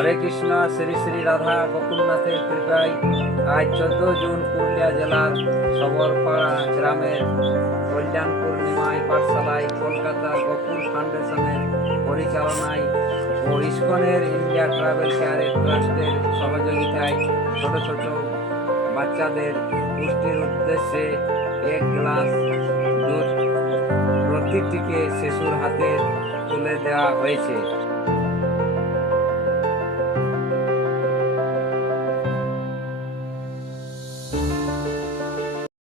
হরে কৃষ্ণ। শ্রী শ্রী রাধা গোকুলনাথের কৃপায় আজ 14 জুন পুরুলিয়া জেলার সবরপাড়া গ্রামের কল্যাণ পূর্ণিমায় পাঠশালায় কলকাতার গোকুল ফাউন্ডেশনের পরিচালনায় ও ইস্কনের ইন্ডিয়া ট্রাভেল কেয়ারের ট্রাস্টের সহযোগিতায় ছোট ছোট বাচ্চাদের পুষ্টির উদ্দেশ্যে 1 গ্লাস দুধ প্রতিটিকে শিশুর হাতে তুলে দেওয়া হয়েছে।